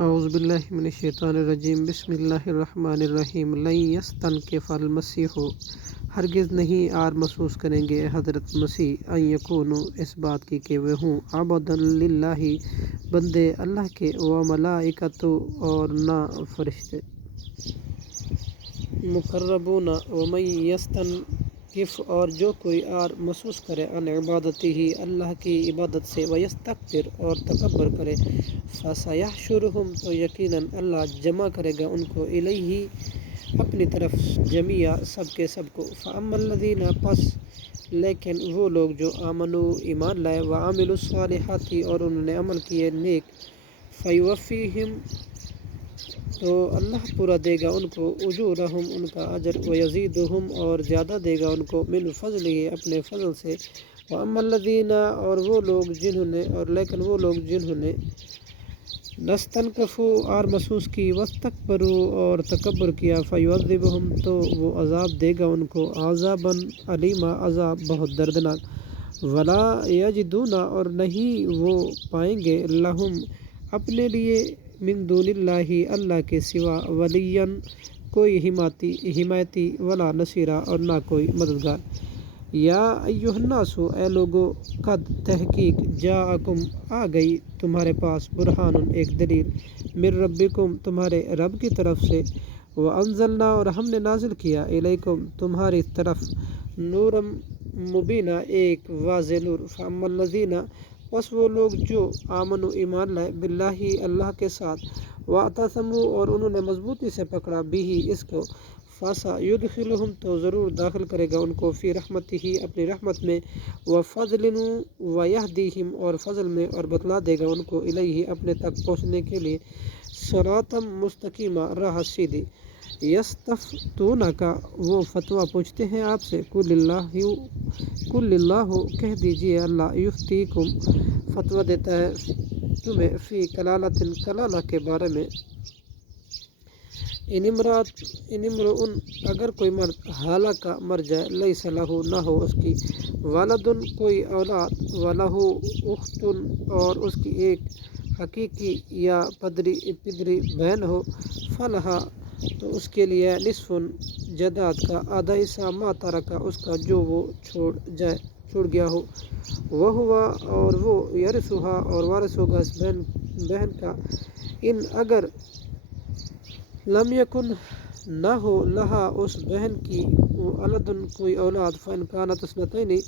اعوذ باللہ من الشیطان الرجیم بسم اللہ الرحمن الرحیم لن یستنکف المسیح ہرگز نہیں آر محسوس کریں گے حضرت مسیح ان یکونوا اس بات کی کہ وہ ہوں عبدا للہ بندے اللہ کے و ملائکۃ اور نہ فرشتے مقربون ومن یستنکف اور جو کوئی آر محسوس کرے ان عبادتی ہی اللہ کی عبادت سے ویستکبر اور تکبر کرے فسیحشرہم تو یقیناً اللہ جمع کرے گا ان کو الیہ اپنی طرف جمیع سب کے سب کو فاما الذین پس لیکن وہ لوگ جو آمنو ایمان لائے وعملوا الصالحات اور انہوں نے عمل کیے نیک فیوفیہم تو اللہ پورا دے گا ان کو اجورہم ان کا اجر ویزیدہم اور زیادہ دے گا ان کو من فضلہ اپنے فضل سے واما الذین اور وہ لوگ جنہوں نے اور لیکن وہ لوگ جنہوں نے نستنکفوا آر محسوس کی واستکبروا اور تکبر کیا فیعذبہم تو وہ عذاب دے گا ان کو عذابا علیما عذاب بہت دردناک ولا یجدون اور نہیں وہ پائیں گے لہم اپنے لیے من دون اللہ اللہ کے سوا ولیاً کوئی حمایتی ولا نصیرہ اور نہ کوئی مددگار یا ایھا الناس اے لوگو قد تحقیق جاءکم آ گئی تمہارے پاس برہان ایک دلیل من ربکم تمہارے رب کی طرف سے وانزلنا اور ہم نے نازل کیا الیکم تمہاری طرف نورا مبینہ ایک واضح نور فاما الذین پس وہ لوگ جو آمنوا ایمان لائے باللہ اللہ کے ساتھ واعتصموا اور انہوں نے مضبوطی سے پکڑا بھی اس کو فسیدخلہم تو ضرور داخل کرے گا ان کو فی رحمتہ اپنی رحمت میں وفضل ویہدیہم اور فضل میں اور بتلا دے گا ان کو الیہ اپنے تک پہنچنے کے لیے صراطا مستقیما راہ سیدھی یستفتونک وہ فتویٰ پوچھتے ہیں آپ سے قل اللہ کہہ دیجئے اللہ یفتیکم فتویٰ دیتا ہے تمہیں فی کلالۃ کلالہ کے بارے میں ان امرؤ اگر کوئی مرد ہلاک مر جائے لیس لہ نہ ہو اس کی ولد کوئی اولاد ولہ اخت اور اس کی ایک حقیقی یا پدری بہن ہو فلہا تو اس کے لیے نصف جائیداد کا آدھا حصہ ما ترک اس کا جو وہ چھوڑ گیا ہو وہوا اور وہ یرثھا اور وارث ہوگا اس بہن کا ان اگر لم یکن نہ ہو لہا اس بہن کی ولد کوئی اولاد فإن کانت اثنتین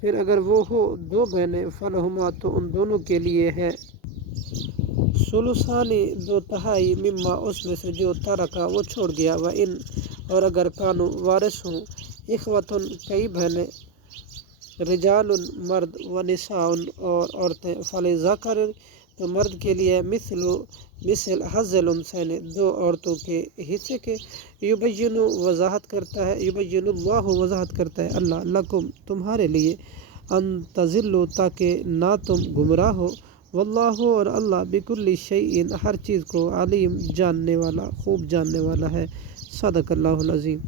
پھر اگر وہ ہو دو بہنیں فلہما تو ان دونوں کے لیے ہے ثلثانی دو تہائی مما اس میں سے جو ترکا وہ چھوڑ گیا وإن اور اگر کانوا وارث ہوں اخوۃ کئی بہنیں رجال مرد ونساء اور عورتیں فللذکر تو مرد کے لیے مثل حظ الانثیین دو عورتوں کے حصے کے یبین اللہ وضاحت کرتا ہے اللہ لکم تمہارے لیے ان تضلوا تاکہ نہ تم گمراہ ہو واللہ اور اللہ بکل شیء ہر چیز کو علیم جاننے والا خوب جاننے والا ہے صدق اللہ العظیم.